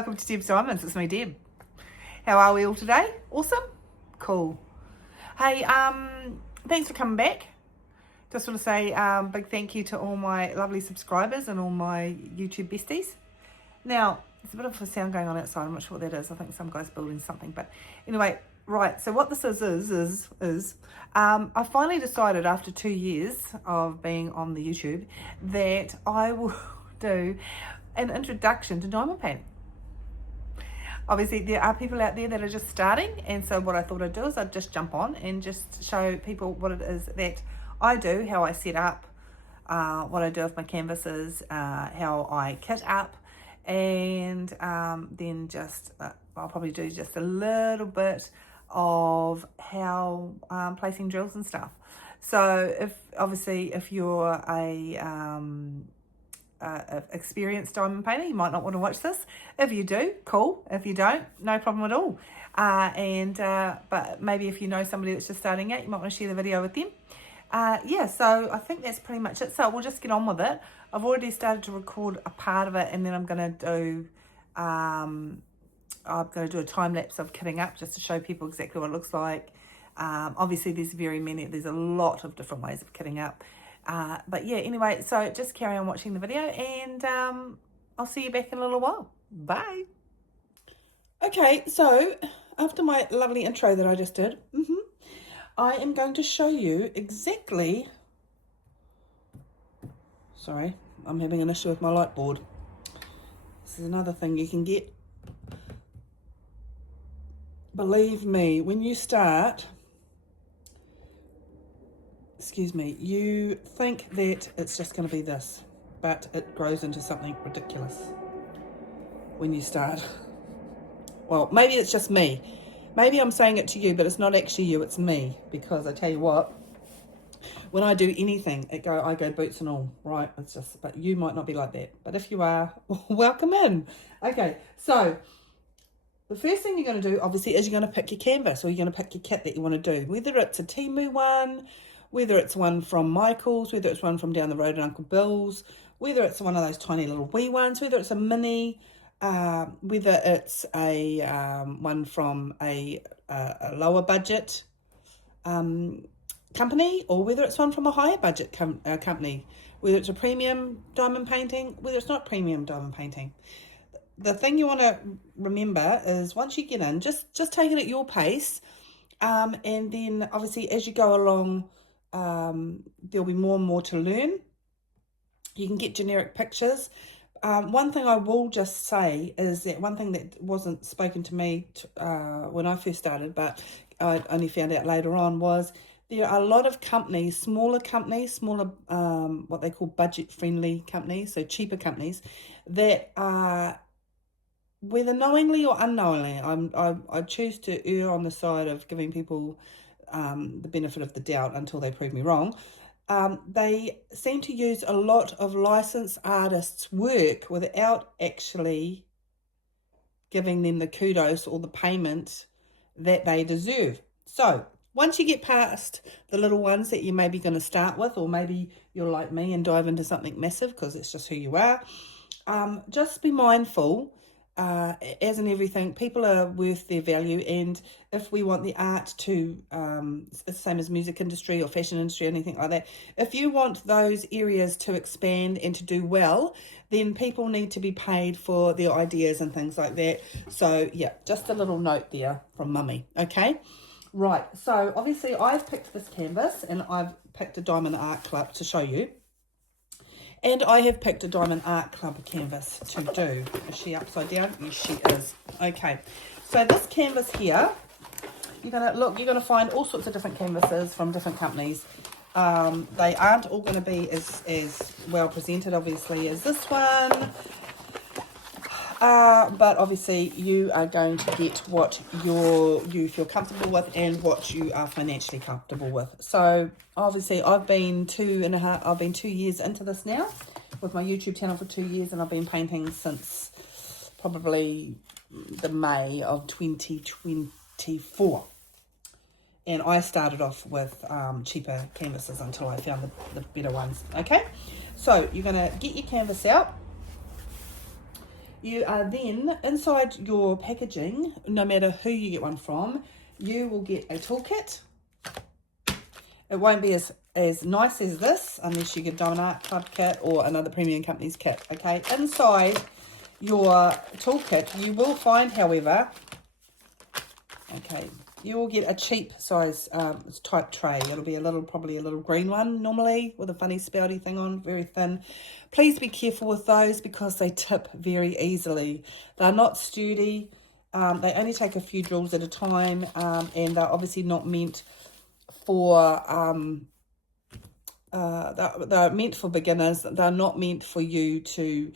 welcome to Debz Diamonds. It's me, Deb. How are we all today? Awesome? Cool. Hey, thanks for coming back. Just want to say big thank you to all my lovely subscribers and all my YouTube besties. Now, there's a bit of a sound going on outside. I'm not sure what that is. I think some guy's building something. But anyway, right. So what this is I finally decided after 2 years of being on the YouTube that I will do an introduction to diamond painting. Obviously, there are people out there that are just starting, and so what I thought I'd do is I'd just jump on and just show people what it is that I do, how I set up, what I do with my canvases, how I kit up, and then just I'll probably do just a little bit of how placing drills and stuff. So if you're a experienced diamond painter, you might not want to watch this. If you do, cool. If you don't, no problem at all. But maybe if you know somebody that's just starting out, you might want to share the video with them. Yeah, so I think that's pretty much it. So we'll just get on with it. I've already started to record a part of it, and then I'm going to do a time lapse of kitting up just to show people exactly what it looks like. Obviously, there's a lot of different ways of kitting up. But yeah, anyway, so just carry on watching the video, and I'll see you back in a little while. Bye. Okay, so after my lovely intro that I just did, I am going to show you exactly... Sorry, I'm having an issue with my light board. This is another thing you can get. Believe me, when you start... Excuse me, you think that it's just going to be this, but it grows into something ridiculous when you start. Well, maybe it's just me. Maybe I'm saying it to you, but it's not actually you, it's me. Because I tell you what, when I do anything, I go boots and all, right? It's just, but you might not be like that. But if you are, welcome in. Okay, so the first thing you're going to do, obviously, is you're going to pick your canvas, or you're going to pick your kit that you want to do. Whether it's a Temu one, whether it's one from Michael's, whether it's one from down the road at Uncle Bill's, whether it's one of those tiny little wee ones, whether it's a mini, whether it's a one from a lower budget company, or whether it's one from a higher budget company, whether it's a premium diamond painting, whether it's not premium diamond painting. The thing you want to remember is once you get in, just take it at your pace, and then obviously as you go along, there'll be more and more to learn. You can get generic pictures. One thing I will just say is that one thing that wasn't spoken to me when I first started, but I only found out later on, was there are a lot of companies, smaller what they call budget-friendly companies, so cheaper companies, that are, whether knowingly or unknowingly, I choose to err on the side of giving people the benefit of the doubt until they prove me wrong. They seem to use a lot of licensed artists' work without actually giving them the kudos or the payment that they deserve. So once you get past the little ones that you may be going to start with, or maybe you're like me and dive into something massive because it's just who you are, just be mindful. As in everything, people are worth their value, and if we want the art to, it's the same as music industry or fashion industry, anything like that, if you want those areas to expand and to do well, then people need to be paid for their ideas and things like that. So yeah, just a little note there from mummy. Okay, right, so obviously I've picked this canvas, and I've picked a Diamond Art Club to show you. And I have picked a Diamond Art Club canvas to do. Is she upside down? Yes, she is. Okay, so this canvas here, you're gonna find all sorts of different canvases from different companies. They aren't all going to be as well presented, obviously, as this one. But obviously you are going to get what you feel comfortable with and what you are financially comfortable with. So obviously I've been 2 years into this now with my YouTube channel for 2 years, and I've been painting since probably the May of 2024. And I started off with cheaper canvases until I found the better ones. Okay, so you're going to get your canvas out. You are then, inside your packaging, no matter who you get one from, you will get a toolkit. It won't be as nice as this unless you get Diamond Art Club kit or another premium company's kit, okay? Inside your toolkit, you will find, however, okay, you will get a cheap size type tray. It'll be probably a little green one normally with a funny spouty thing on, very thin. Please be careful with those because they tip very easily. They're not sturdy. They only take a few drills at a time, and they're obviously not meant for they're meant for beginners. They're not meant for you to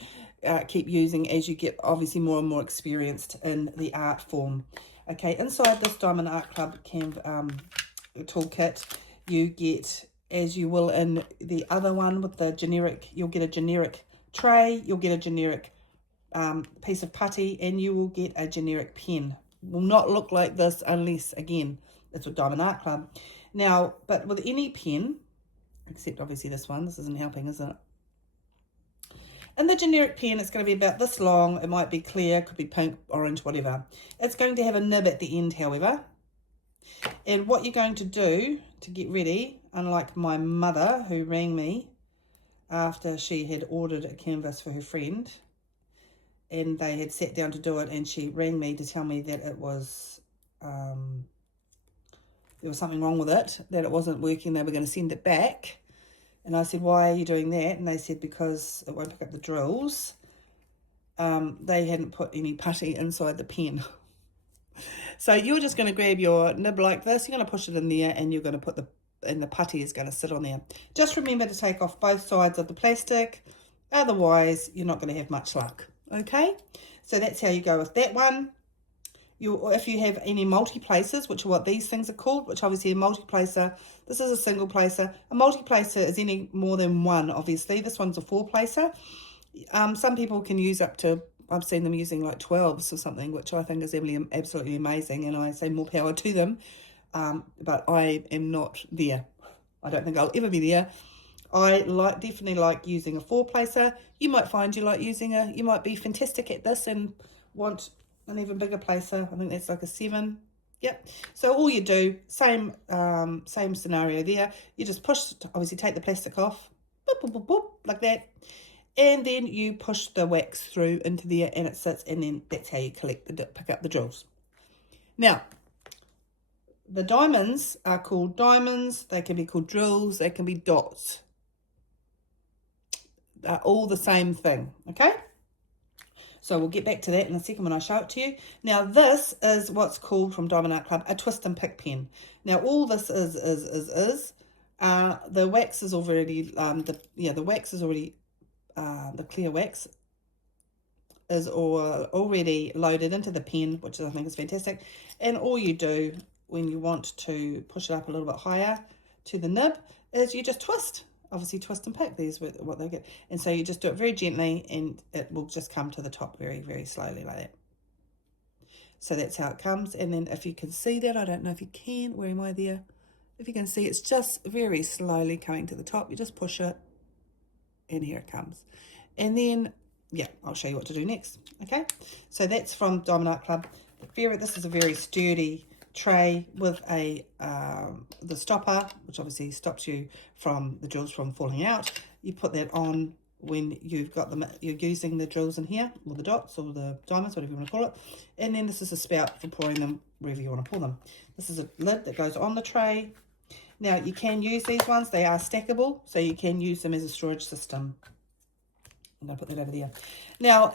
keep using as you get obviously more and more experienced in the art form. Okay, inside this Diamond Art Club toolkit, you get, as you will in the other one with the generic, you'll get a generic tray, you'll get a generic piece of putty, and you will get a generic pen. Will not look like this unless, again, it's with Diamond Art Club. Now, but with any pen, except obviously this one, this isn't helping, is it? In the generic pen, it's going to be about this long. It might be clear, could be pink, orange, whatever. It's going to have a nib at the end, however. And what you're going to do to get ready, unlike my mother who rang me after she had ordered a canvas for her friend, and they had sat down to do it, and she rang me to tell me that it was, there was something wrong with it, that it wasn't working, they were going to send it back. And I said, why are you doing that? And they said, because it won't pick up the drills. They hadn't put any putty inside the pen. So you're just going to grab your nib like this. You're going to push it in there, and you're going to put and the putty is going to sit on there. Just remember to take off both sides of the plastic. Otherwise, you're not going to have much luck. Okay? So that's how you go with that one. If you have any multi-placers, which are what these things are called, which obviously a multi-placer, this is a single placer. A multi-placer is any more than one, obviously. This one's a 4-placer. Some people can use up to, I've seen them using like 12s or something, which I think is absolutely amazing, and I say more power to them. But I am not there. I don't think I'll ever be there. I definitely like using a 4-placer. You might find you might be fantastic at this and want an even bigger placer. I think that's like a 7. Yep. So all you do, same scenario there. You just push, obviously take the plastic off, boop, boop, boop, boop, like that. And then you push the wax through into there, and it sits, and then that's how you pick up the drills. Now, the diamonds are called diamonds. They can be called drills. They can be dots. They're all the same thing, okay? So we'll get back to that in a second when I show it to you. Now this is what's called from Diamond Art Club a twist and pick pen. Now all this is the wax is already the clear wax is already loaded into the pen, which I think is fantastic. And all you do when you want to push it up a little bit higher to the nib is you just twist. Obviously twist and pick, these what they get, and so you just do it very gently, and it will just come to the top very, very slowly like that. So that's how it comes. And then if you can see that, I don't know if you can, where am I there? If you can see, it's just very slowly coming to the top. You just push it, and here it comes. And then, yeah, I'll show you what to do next. Okay, so that's from Diamond Art Club. This is a very sturdy tray with the stopper, which obviously stops you from the drills from falling out. You put that on when you've got them, you're using the drills in here, or the dots, or the diamonds, whatever you want to call it. And then this is a spout for pouring them wherever you want to pour them. This is a lid that goes on the tray. Now you can use these ones, they are stackable, so you can use them as a storage system. I'm going to put that over there. Now,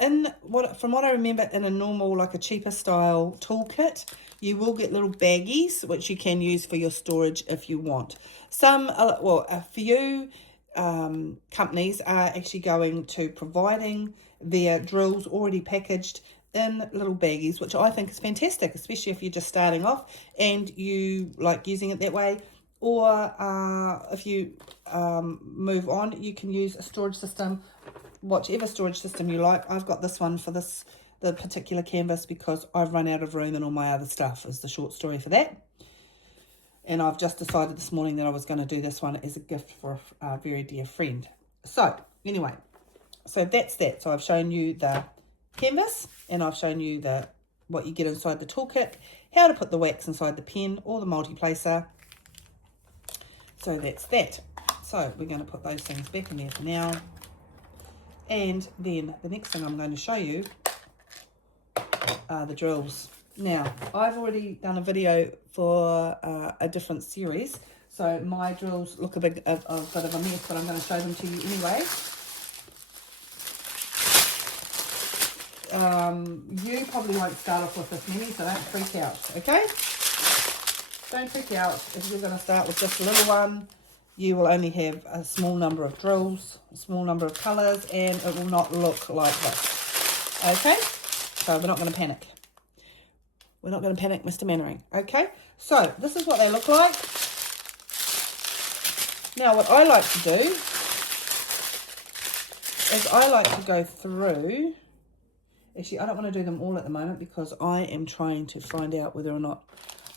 from what I remember, in a normal, like a cheaper style toolkit, you will get little baggies, which you can use for your storage if you want. A few companies are actually going to providing their drills already packaged in little baggies, which I think is fantastic, especially if you're just starting off and you like using it that way. Or if you move on, you can use a storage system, whichever storage system you like. I've got this one for the particular canvas because I've run out of room in all my other stuff, is the short story for that. And I've just decided this morning that I was going to do this one as a gift for a very dear friend. So anyway, so that's that. So I've shown you the canvas, and I've shown you what you get inside the toolkit, how to put the wax inside the pen or the multi-placer. So that's that. So we're going to put those things back in there for now. And then the next thing I'm going to show you are the drills. Now, I've already done a video for a different series, so my drills look a bit of a mess, but I'm going to show them to you anyway. You probably won't start off with this many, so don't freak out, okay? Don't freak out. If you're going to start with just a little one, you will only have a small number of drills, a small number of colours, and it will not look like this, okay? So we're not going to panic. We're not going to panic, Mr. Mannering, okay? So this is what they look like. Now, what I like to do is I like to go through. Actually, I don't want to do them all at the moment because I am trying to find out whether or not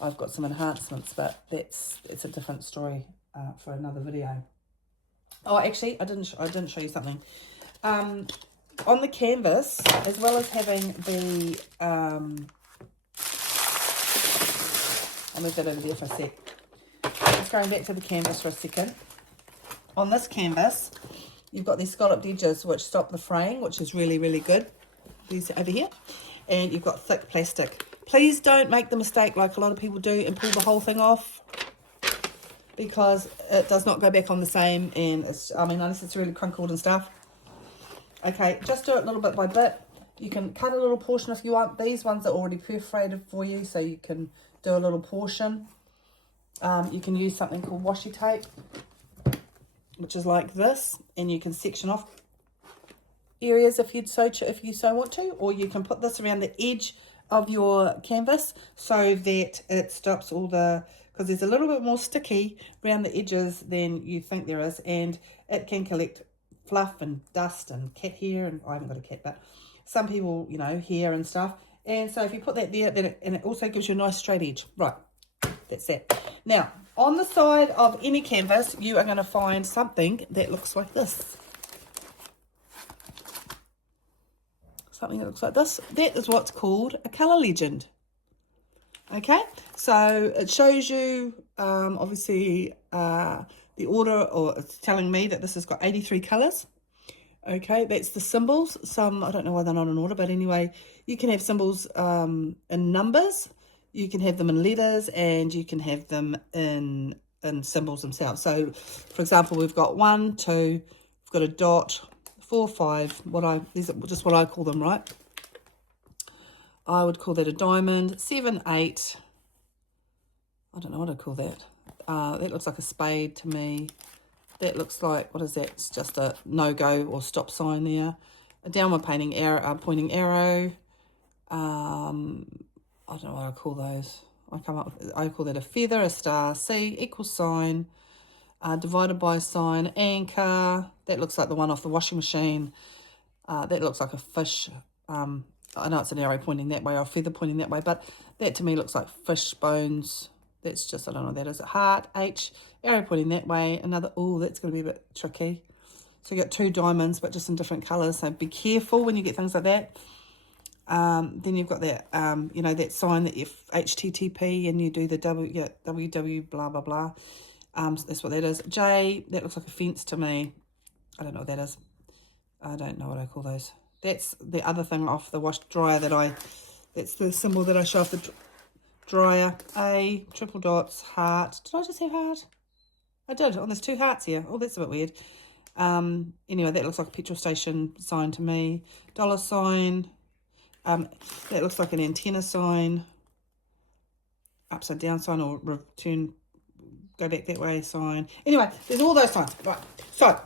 I've got some enhancements, but it's a different story for another video. Oh, actually, I didn't show you something. On the canvas, as well as having the I'll move that over there for a sec. Just going back to the canvas for a second. On this canvas, you've got these scalloped edges which stop the fraying, which is really, really good. These over here. And you've got thick plastic. Please don't make the mistake like a lot of people do and pull the whole thing off, because it does not go back on the same, and unless it's really crinkled and stuff. Okay, just do it little bit by bit. You can cut a little portion if you want. These ones are already perforated for you, so you can do a little portion. You can use something called washi tape, which is like this, and you can section off areas if you so want to, or you can put this around the edge of your canvas so that it stops all the, because there's a little bit more sticky around the edges than you think there is, and it can collect fluff and dust and cat hair, and I haven't got a cat, but some people, hair and stuff. And so if you put that there, then it also gives you a nice straight edge. Right, that's that. Now, on the side of any canvas, you are going to find something that looks like this. Something that looks like this. That is what's called a colour legend. Okay, so it shows you, obviously, the order, or it's telling me that this has got 83 colours. Okay, that's the symbols. Some, I don't know why they're not in order, but anyway, you can have symbols in numbers, you can have them in letters, and you can have them in symbols themselves. So, for example, we've got 1, 2, we've got a dot, 4, 5, these are just what I call them, right? I would call that a diamond. 7, 8, I don't know what I'd call that. That looks like a spade to me. That looks like, what is that? It's just a no-go or stop sign there. A downward pointing arrow. I don't know what I call those. I call that a feather, a star, C, equal sign, divided by sign, anchor. That looks like the one off the washing machine. That looks like a fish. I know it's an arrow pointing that way or a feather pointing that way, but that to me looks like fish bones. That's just, I don't know what that is. A heart, H, arrow pointing that way. Another, oh, that's going to be a bit tricky. So you got 2 diamonds, but just in different colours. So be careful when you get things like that. Then you've got that, that sign that if HTTP and you do the WW blah, blah, blah. That's what that is. J, that looks like a fence to me. I don't know what that is. I don't know what I call those. That's the other thing off the wash dryer that's the symbol that I show off the dryer. A, triple dots, heart. Did I just have heart? I did. Oh, there's 2 hearts here. Oh, that's a bit weird. Anyway, that looks like a petrol station sign to me. Dollar sign. That looks like an antenna sign. Upside down sign, or return, go back that way sign. Anyway, there's all those signs. Right. So,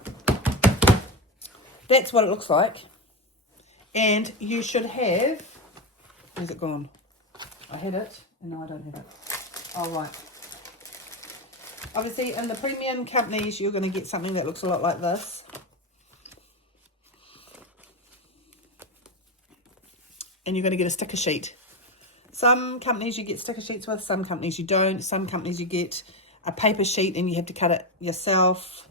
that's what it looks like. And you should have, where's it gone? I had it, and now I don't have it. Oh, right. Obviously, in the premium companies, you're going to get something that looks a lot like this. And you're going to get a sticker sheet. Some companies you get sticker sheets with, some companies you don't. Some companies you get a paper sheet and you have to cut it yourself.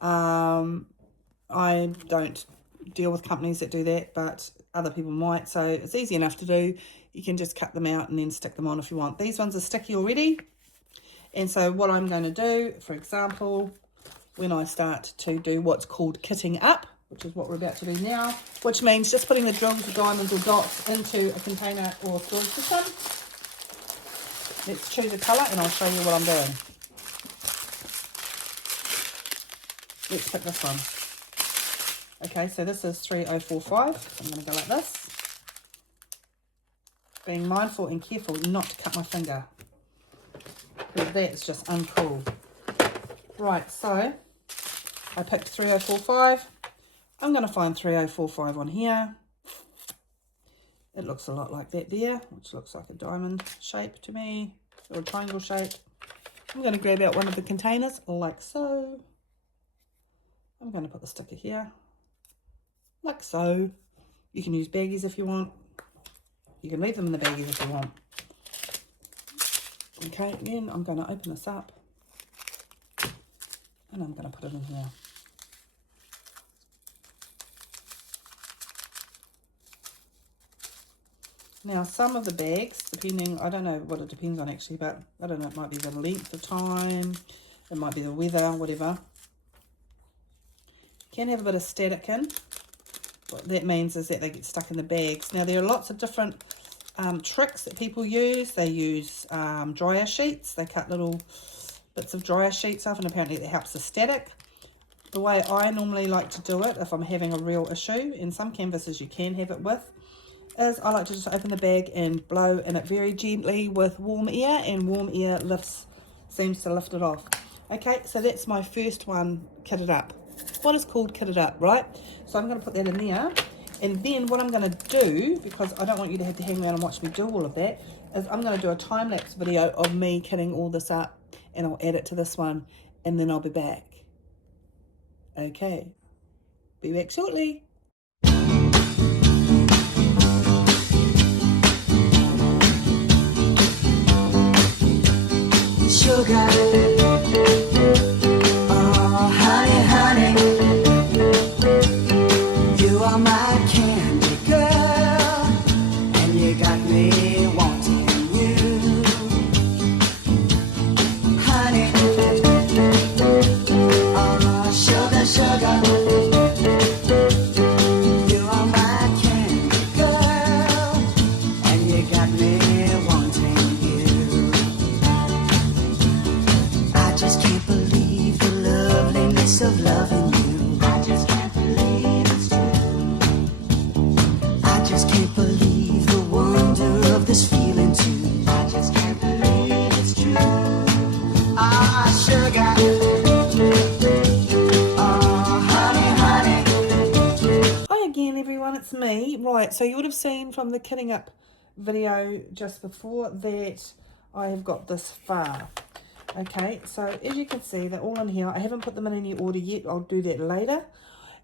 I don't deal with companies that do that, but other people might. So it's easy enough to do. You can just cut them out and then stick them on if you want. These ones are sticky already. And so what I'm going to do, for example, when I start to do what's called kitting up, which is what we're about to do now, which means just putting the drills or diamonds or dots into a container or storage system. Let's choose a colour and I'll show you what I'm doing. Let's pick this one. Okay, so this is 3045. I'm going to go like this. Being mindful and careful not to cut my finger, because that's just uncool. Right, so I picked 3045. I'm going to find 3045 on here. It looks a lot like that there, which looks like a diamond shape to me, or a triangle shape. I'm going to grab out one of the containers like so. I'm going to put the sticker here, like so. You can use baggies if you want. You can leave them in the baggies if you want. Okay, then I'm going to open this up and I'm going to put it in here. Now, some of the bags, depending, I don't know what it depends on actually, but I don't know, it might be the length of time, it might be the weather, whatever. Can have a bit of static in. What that means is that they get stuck in the bags. Now, there are lots of different tricks that people use. They use dryer sheets. They cut little bits of dryer sheets off, and apparently that helps the static. The way I normally like to do it, if I'm having a real issue, in some canvases you can have it with, is I like to just open the bag and blow in it very gently with warm air, and warm air seems to lift it off. Okay, so that's my first one kitted up. What is called kitted up, right? So I'm going to put that in there, and then what I'm going to do, because I don't want you to have to hang around and watch me do all of that, is I'm going to do a time-lapse video of me kitting all this up, and I'll add it to this one, and then I'll be back. Okay, be back shortly. Sugar, oh honey, honey, you are my candy girl, and you got me wanting you, honey, oh sugar, sugar, you are my candy girl, and you got me wanting you. I just can't believe the loveliness of loving you. I just can't believe it's true. I just can't believe the wonder of this feeling too. I just can't believe it's true. Ah, sugar. Oh, honey, honey. Hi again, everyone, it's me. Right, so you would have seen from the kitting up video just before that I have got this far. Okay, so as you can see, they're all in here. I haven't put them in any order yet. I'll do that later.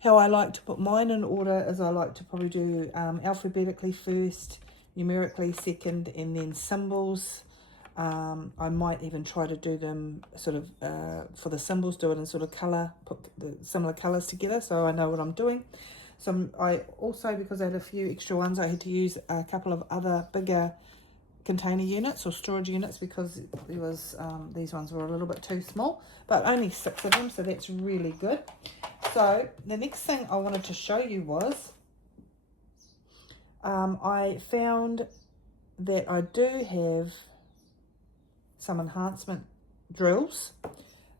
How I like to put mine in order is I like to probably do alphabetically first, numerically second, and then symbols. I might even try to do them sort of, for the symbols, do it in sort of colour, put the similar colours together so I know what I'm doing. So I also, because I had a few extra ones, I had to use a couple of other bigger container units or storage units because there was these ones were a little bit too small, but only 6 of them, so that's really good. So the next thing I wanted to show you was I found that I do have some enhancement drills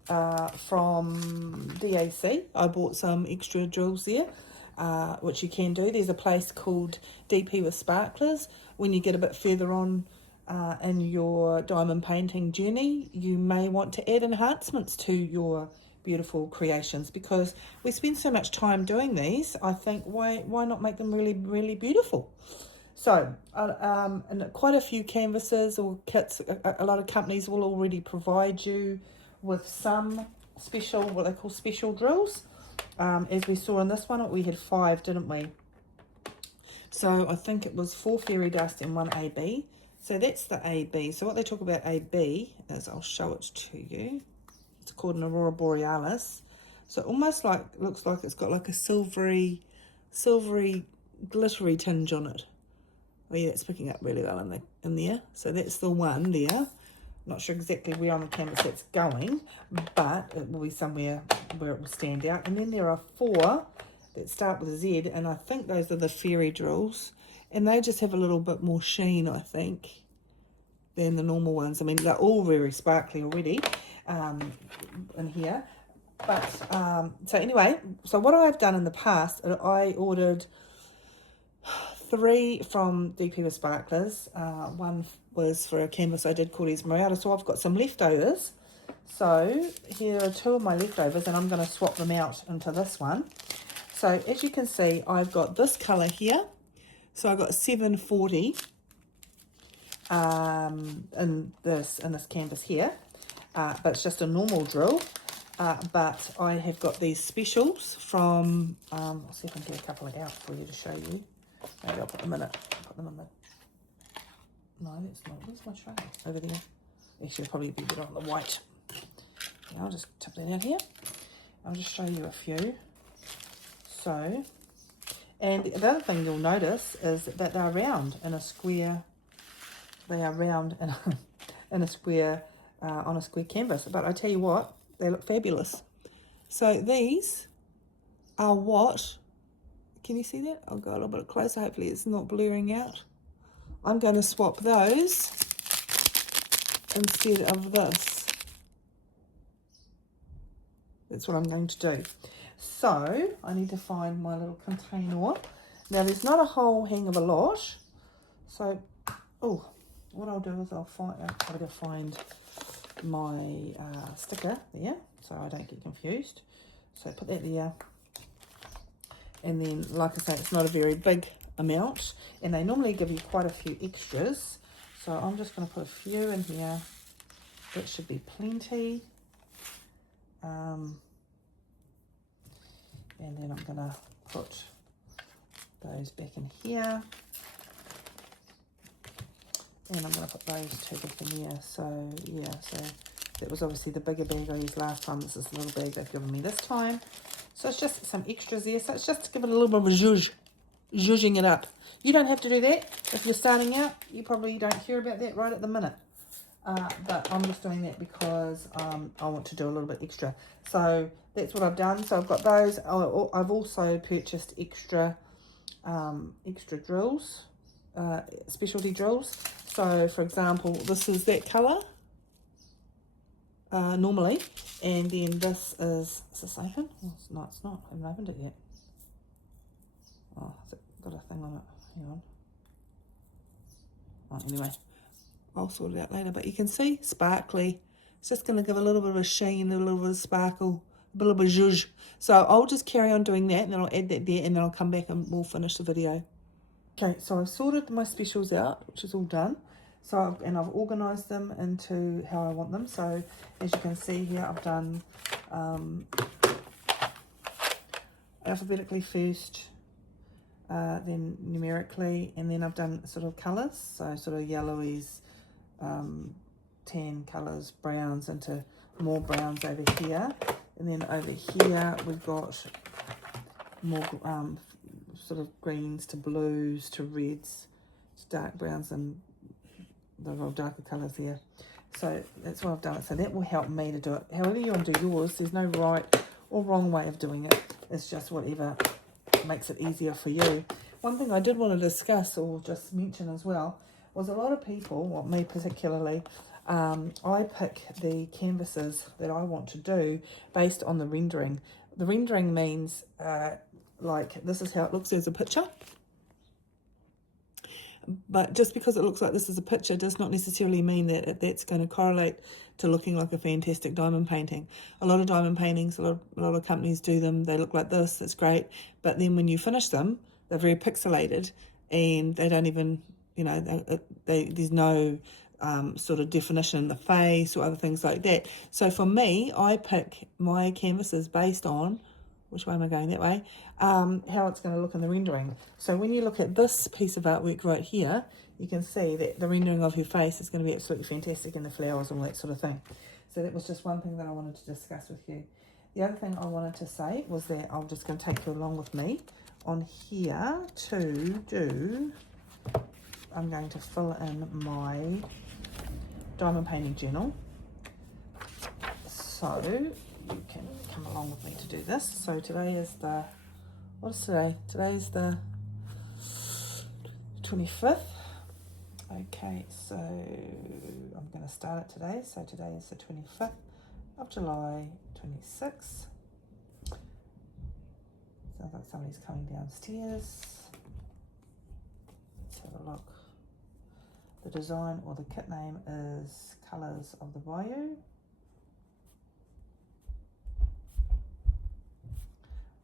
from DAC. I bought some extra drills there, which you can do. There's a place called DP with Sparklers. When you get a bit further on in your diamond painting journey, you may want to add enhancements to your beautiful creations, because we spend so much time doing these. I think why not make them really, really beautiful? So and quite a few canvases or kits, a lot of companies will already provide you with some special, what they call special drills. As we saw in this one, we had 5, didn't we? So I think it was 4 fairy dust and 1 AB. So that's the AB. So what they talk about AB is, I'll show it to you. It's called an Aurora Borealis. So almost like, looks like it's got like a silvery silvery, glittery tinge on it. Oh yeah, it's picking up really well in there. So that's the one there. Not sure exactly where on the canvas that's going, but it will be somewhere where it will stand out. And then there are 4 that start with a Z, and I think those are the fairy drills. And they just have a little bit more sheen, I think, than the normal ones. I mean, they're all very sparkly already in here. But, so anyway, so what I've done in the past, I ordered 3 from DP with Sparklers. One was for a canvas I did called Esmeralda, so I've got some leftovers. So here are 2 of my leftovers, and I'm going to swap them out into this one. So as you can see, I've got this colour here. So I've got 740 in this canvas here, but it's just a normal drill. But I have got these specials from, I'll see if I can get a couple out for you to show you. Maybe I'll put them in it. Put them in the, no, that's not, where's my tray? Over there. Actually, it'll probably be better on the white. Yeah, I'll just tip that out here. I'll just show you a few. So, and the other thing you'll notice is that they're round in a square. They are round in a square, on a square canvas. But I tell you what, they look fabulous. So these are what, can you see that? I'll go a little bit closer, hopefully it's not blurring out. I'm going to swap those instead of this. That's what I'm going to do. So I need to find my little container. Now there's not a whole hang of a lot. So, oh, what I'll do is I'll try to find my sticker there so I don't get confused. So put that there. And then, like I say, it's not a very big amount. And they normally give you quite a few extras. So I'm just going to put a few in here. That should be plenty. And then I'm going to put those back in here. And I'm going to put those 2 back in there. So, yeah, so that was obviously the bigger bag I used last time. This is the little bag they've given me this time. So it's just some extras there. So it's just to give it a little bit of a zhuzhing it up. You don't have to do that. If you're starting out, you probably don't hear about that right at the minute. But I'm just doing that because I want to do a little bit extra. So that's what I've done. So I've got those. I've also purchased extra drills, specialty drills. So for example, this is that colour normally, and then this is this open? Oh, it's not. I haven't opened it yet. Oh, has it got a thing on it? Hang on. Oh, anyway, I'll sort it out later. But you can see, sparkly. It's just going to give a little bit of a sheen, a little bit of sparkle, a little bit of zhuzh. So I'll just carry on doing that, and then I'll add that there, and then I'll come back and we'll finish the video. Okay, so I've sorted my specials out, which is all done. So I've organised them into how I want them. So as you can see here, I've done alphabetically first, then numerically, and then I've done sort of colours. So sort of yellowies, tan colours, browns into more browns over here. And then over here we've got more sort of greens to blues to reds to dark browns and the little darker colours here. So that's what I've done. So that will help me to do it. However you want to do yours, there's no right or wrong way of doing it. It's just whatever makes it easier for you. One thing I did want to discuss or just mention as well was a lot of people, well, me particularly, I pick the canvases that I want to do based on the rendering. The rendering means like this is how it looks as a picture. But just because it looks like this is a picture does not necessarily mean that that's going to correlate to looking like a fantastic diamond painting. A lot of diamond paintings, a lot of companies do them. They look like this. That's great. But then when you finish them, they're very pixelated and they don't even, you know, there's no sort of definition in the face or other things like that. So for me, I pick my canvases based on, which way am I going? That way. How it's going to look in the rendering. So when you look at this piece of artwork right here, you can see that the rendering of her face is going to be absolutely fantastic, and the flowers and all that sort of thing. So that was just one thing that I wanted to discuss with you. The other thing I wanted to say was that I'm just going to take you along with me on here to do, I'm going to fill in my diamond painting journal. So you can come along with me to do this. So today is the, what is today? Today is the 25th. Okay, so I'm going to start it today. So today is the 25th of July 26. Sounds like somebody's coming downstairs. Let's have a look. The design or the kit name is Colours of the Bayou.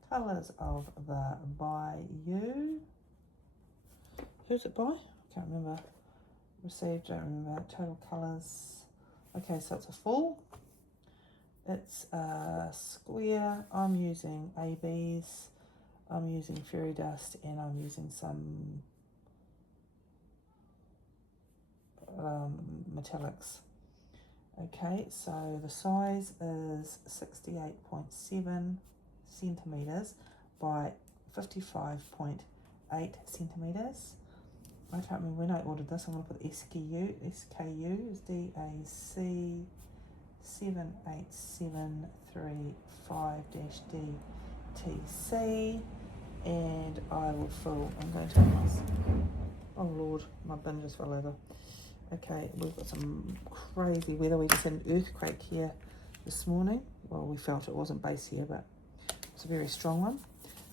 Colours of the Bayou. Who's it by? I can't remember. Received, don't remember. Total colours. Okay, so it's a full. It's a square. I'm using ABs. I'm using fairy dust, and I'm using some metallics. Okay, so the size is 68.7 centimetres by 55.8 centimetres. I can't remember when I ordered this. I'm going to put SKU is DAC 78735-DTC, and I will fill, I'm going to, oh Lord, my bin just fell over. Okay, we've got some crazy weather. We just had an earthquake here this morning. Well, we felt it wasn't base here, but it's a very strong one.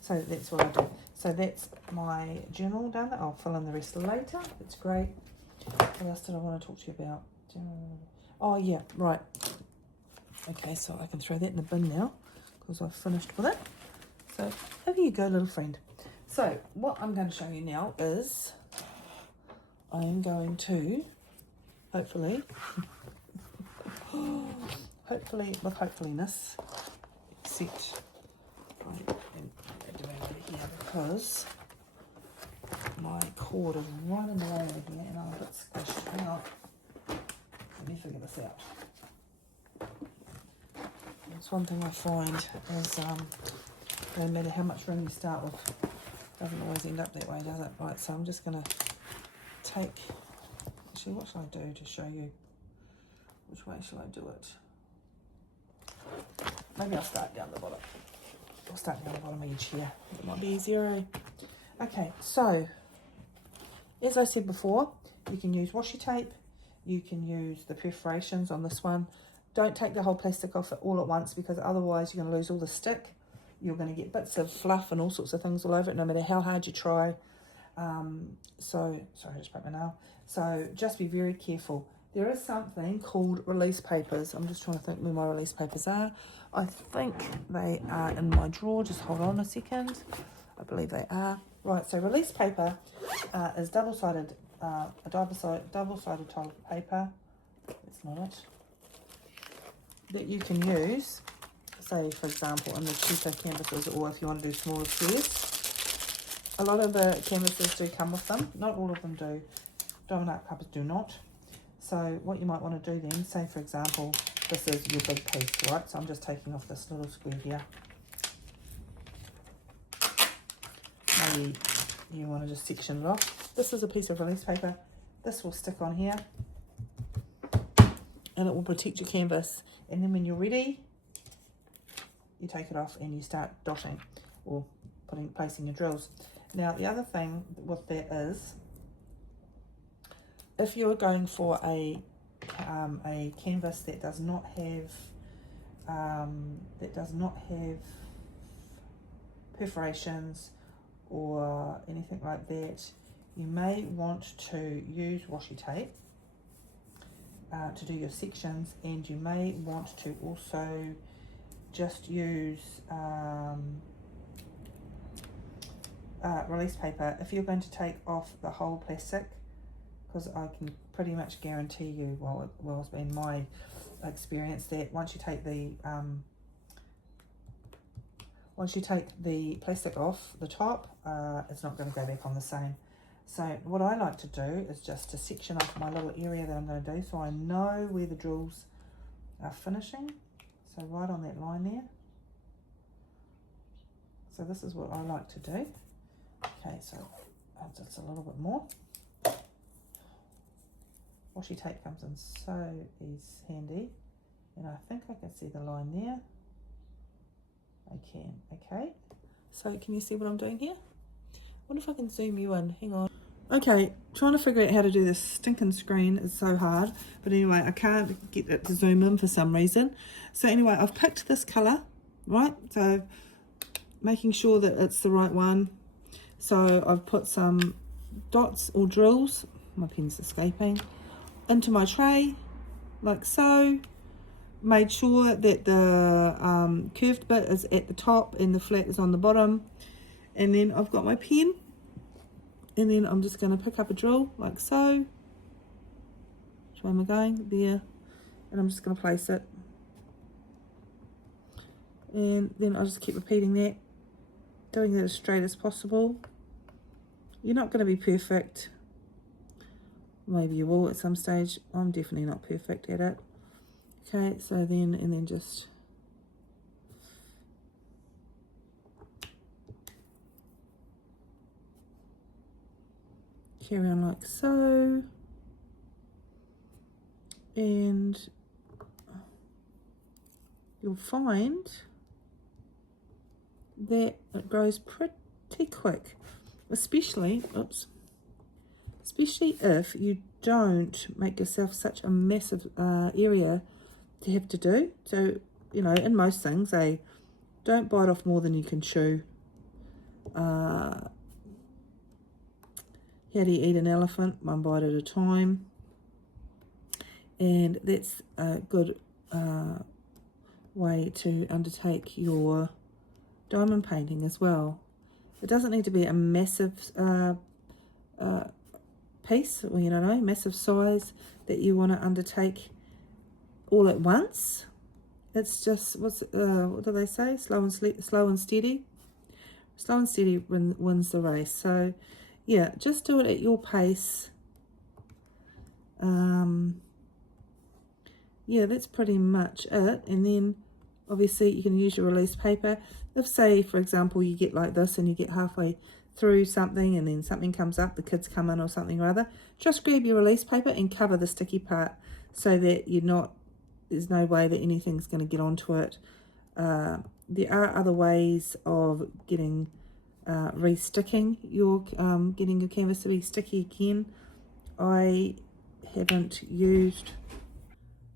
So that's what I do. So that's my journal done. I'll fill in the rest later. It's great. What else did I want to talk to you about? Oh yeah, right. Okay, so I can throw that in the bin now because I've finished with it. So over you go, little friend. So what I'm going to show you now is I am going to hopefully with hopefuliness set I am doing it here because my cord is right in the way over here and I'm a bit squished. Hang on. Let me figure this out. That's one thing I find is no matter how much room you start with, it doesn't always end up that way, does it? Right, so I'm just going to take, actually what shall I do to show you which way shall I do it? Maybe I'll start down the bottom. I'll start down the bottom edge here. It might be easier. Okay, so as I said before, you can use washi tape, you can use the perforations on this one. Don't take the whole plastic off it all at once because otherwise you're going to lose all the stick. You're going to get bits of fluff and all sorts of things all over it no matter how hard you try. Sorry, I just broke my nail. So just be very careful. There is something called release papers. I'm just trying to think where my release papers are. I think they are in my drawer. Just hold on a second. I believe they are. Right, so release paper is double-sided, double-sided toilet paper. That's not it. That you can use, say for example, in the cheaper canvases, or if you want to do smaller squares. A lot of the canvases do come with them. Not all of them do. Diamond art covers do not. So what you might want to do then, say for example, this is your big piece, right? So I'm just taking off this little square here. Maybe you want to just section it off. This is a piece of release paper. This will stick on here and it will protect your canvas. And then when you're ready, you take it off and you start dotting or placing your drills. Now the other thing with that is, if you're going for a canvas that does not have perforations or anything like that, you may want to use washi tape to do your sections, and you may want to also just use release paper if you're going to take off the whole plastic, because I can pretty much guarantee you, well it's been my experience, that once you take the plastic off the top, it's not going to go back on the same. So what I like to do is just to section off my little area that I'm going to do, so I know where the drills are finishing. So right on that line there. So this is what I like to do. Okay, so just a little bit more. Washi tape comes in so handy, and I think I can see the line there. I can. Okay, so can you see what I'm doing here? I wonder if I can zoom you in. Hang on. Okay, trying to figure out how to do this stinking screen is so hard, but anyway, I can't get it to zoom in for some reason. So anyway, I've picked this colour, right? So making sure that it's the right one. So I've put some dots or drills, my pen's escaping, into my tray, like so. Made sure that the curved bit is at the top and the flat is on the bottom. And then I've got my pen, and then I'm just going to pick up a drill, like so. Which way am I going? There. And I'm just going to place it. And then I'll just keep repeating that, doing it as straight as possible. You're not going to be perfect. Maybe you will at some stage. I'm definitely not perfect at it. Okay, so then, and then just carry on like so. And you'll find that it grows pretty quick, especially if you don't make yourself such a massive area to have to do. So, you know, in most things, don't bite off more than you can chew. How do you eat an elephant? One bite at a time. And that's a good way to undertake your diamond painting as well. It doesn't need to be a massive piece, or, you know, massive size that you want to undertake all at once. It's just, what do they say? Slow and steady. Slow and steady wins the race. So yeah, just do it at your pace. Yeah, that's pretty much it. And then obviously you can use your release paper. If, say, for example, you get like this and you get halfway through something and then something comes up, the kids come in or something or other, just grab your release paper and cover the sticky part so that there's no way that anything's going to get onto it. There are other ways of getting re-sticking getting your canvas to be sticky again. I haven't used.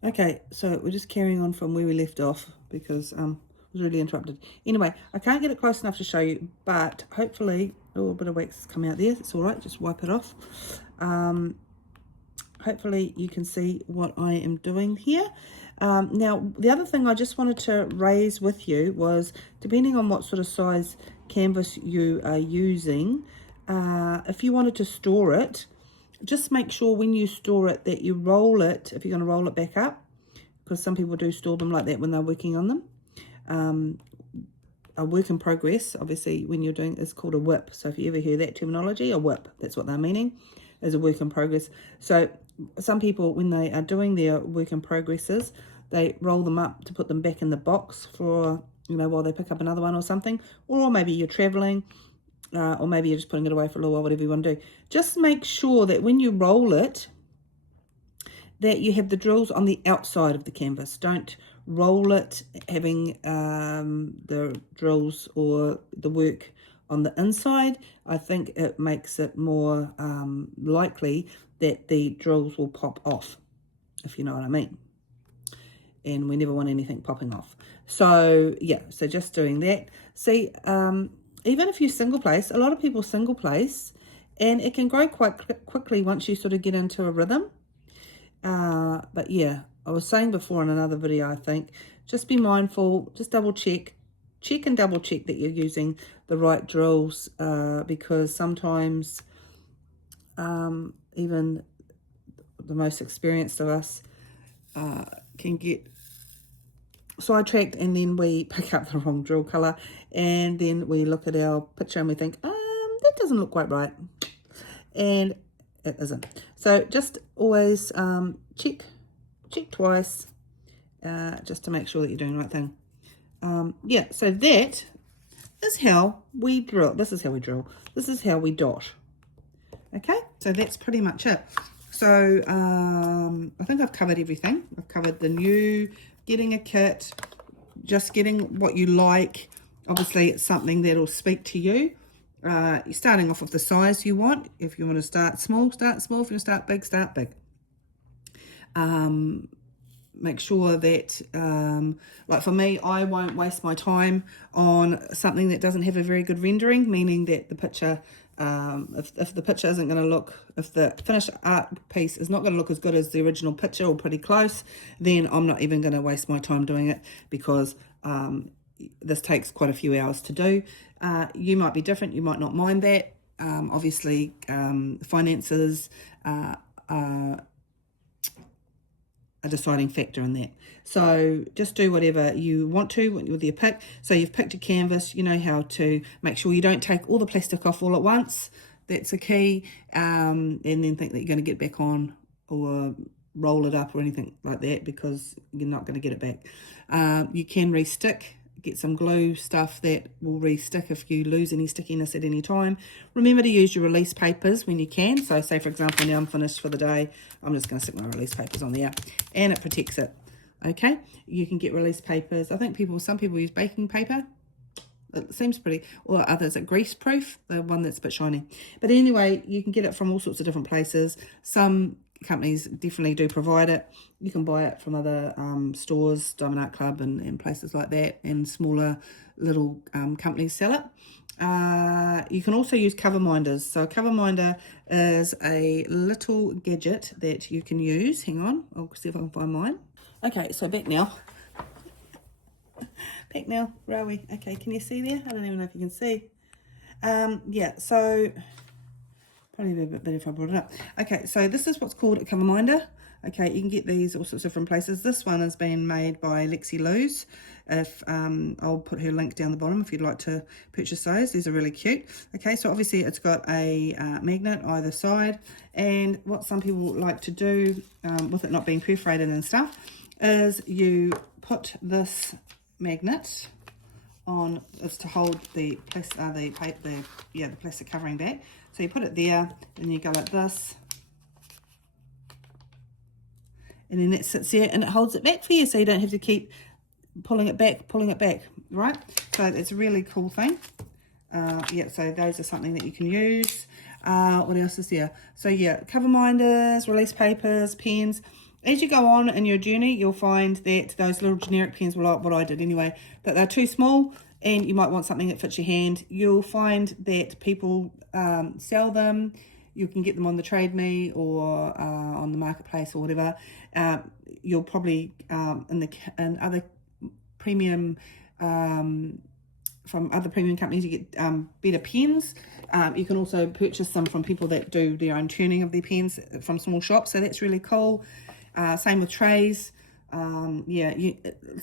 Okay, so we're just carrying on from where we left off because I was really interrupted. Anyway, I can't get it close enough to show you, but hopefully a little bit of wax has come out there. It's all right, just wipe it off. Hopefully you can see what I am doing here. Now, the other thing I just wanted to raise with you was, depending on what sort of size canvas you are using, if you wanted to store it, just make sure when you store it that you roll it, if you're going to roll it back up, because some people do store them like that when they're working on them. A work in progress, obviously, when you're doing, is called a whip. So if you ever hear that terminology, a whip, that's what they're meaning, is a work in progress. So some people, when they are doing their work in progresses, they roll them up to put them back in the box for, you know, while they pick up another one or something. Or maybe you're traveling, or maybe you're just putting it away for a little while, whatever you want to do. Just make sure that when you roll it, that you have the drills on the outside of the canvas. Don't roll it having the drills or the work on the inside. I think it makes it more likely that the drills will pop off, if you know what I mean. And we never want anything popping off. So yeah, so just doing that. See, even if you single place, a lot of people single place, and it can grow quite quickly once you sort of get into a rhythm. But yeah, I was saying before in another video, I think, just be mindful, just double check and double check that you're using the right drills, because sometimes even the most experienced of us can get sidetracked, and then we pick up the wrong drill color, and then we look at our picture and we think, that doesn't look quite right, and it isn't. So just always check twice, just to make sure that you're doing the right thing. Yeah, so that is how we drill. This is how we drill. This is how we dot. Okay, so that's pretty much it. So I think I've covered everything. I've covered the new, getting a kit, just getting what you like. Obviously, it's something that'll speak to you. You're starting off with the size you want. If you want to start small, start small. If you want to start big, start big. Make sure that, like for me, I won't waste my time on something that doesn't have a very good rendering, meaning that the picture, if the picture isn't going to look, if the finished art piece is not going to look as good as the original picture or pretty close, then I'm not even going to waste my time doing it, because this takes quite a few hours to do. You might be different, you might not mind that. Obviously, finances are a deciding factor in that. So just do whatever you want to with your pick. So you've picked a canvas, you know how to make sure you don't take all the plastic off all at once. That's a key. And then think that you're going to get back on or roll it up or anything like that, because you're not going to get it back. You can re-stick. Get some glue stuff that will re-stick if you lose any stickiness at any time. Remember to use your release papers when you can. So say, for example, now I'm finished for the day, I'm just going to stick my release papers on there, and it protects it. Okay, you can get release papers. I think some people use baking paper. It seems pretty, or others are grease proof, the one that's a bit shiny. But anyway, you can get it from all sorts of different places. Some companies definitely do provide it. You can buy it from other stores, Diamond Art Club and places like that, and smaller little companies sell it. You can also use cover minders. So a cover minder is a little gadget that you can use. Hang on, I'll see if I can find mine. Okay, so back now. Back now, where are we? Okay, can you see there? I don't even know if you can see. Yeah, so probably be a bit better if I brought it up. Okay, so this is what's called a cover minder. Okay, you can get these all sorts of different places. This one has been made by Lexi Lou's. If I'll put her link down the bottom if you'd like to purchase those. These are really cute. Okay, so obviously it's got a magnet either side, and what some people like to do with it not being perforated and stuff is you put this magnet on, is to hold the plastic covering back. So you put it there, and you go like this, and then it sits there and it holds it back for you, so you don't have to keep pulling it back, right? So it's a really cool thing. Yeah, so those are something that you can use. What else is there? So yeah, cover minders, release papers, pens. As you go on in your journey, you'll find that those little generic pens were like what I did anyway, that they're too small, and you might want something that fits your hand. You'll find that people sell them. You can get them on the Trade Me or on the marketplace or whatever. You'll probably in other premium from other premium companies, you get better pens. You can also purchase them from people that do their own turning of their pens from small shops, so that's really cool. Same with trays. Yeah,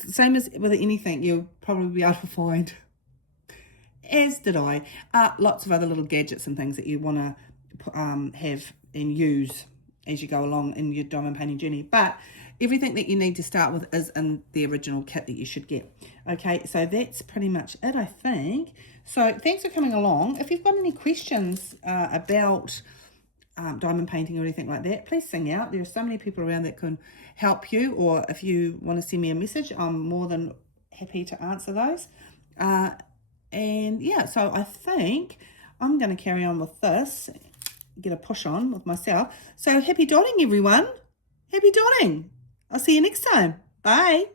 same as with anything, you'll probably be able to find, as did I, lots of other little gadgets and things that you want to have and use as you go along in your diamond painting journey. But everything that you need to start with is in the original kit that you should get. Okay, so that's pretty much it, I think. So thanks for coming along. If you've got any questions about diamond painting or anything like that, please sing out. There are so many people around that can help you, or if you want to send me a message, I'm more than happy to answer those. And yeah, so I think I'm going to carry on with this, get a push on with myself. So happy dotting, everyone. Happy dotting. I'll see you next time. Bye.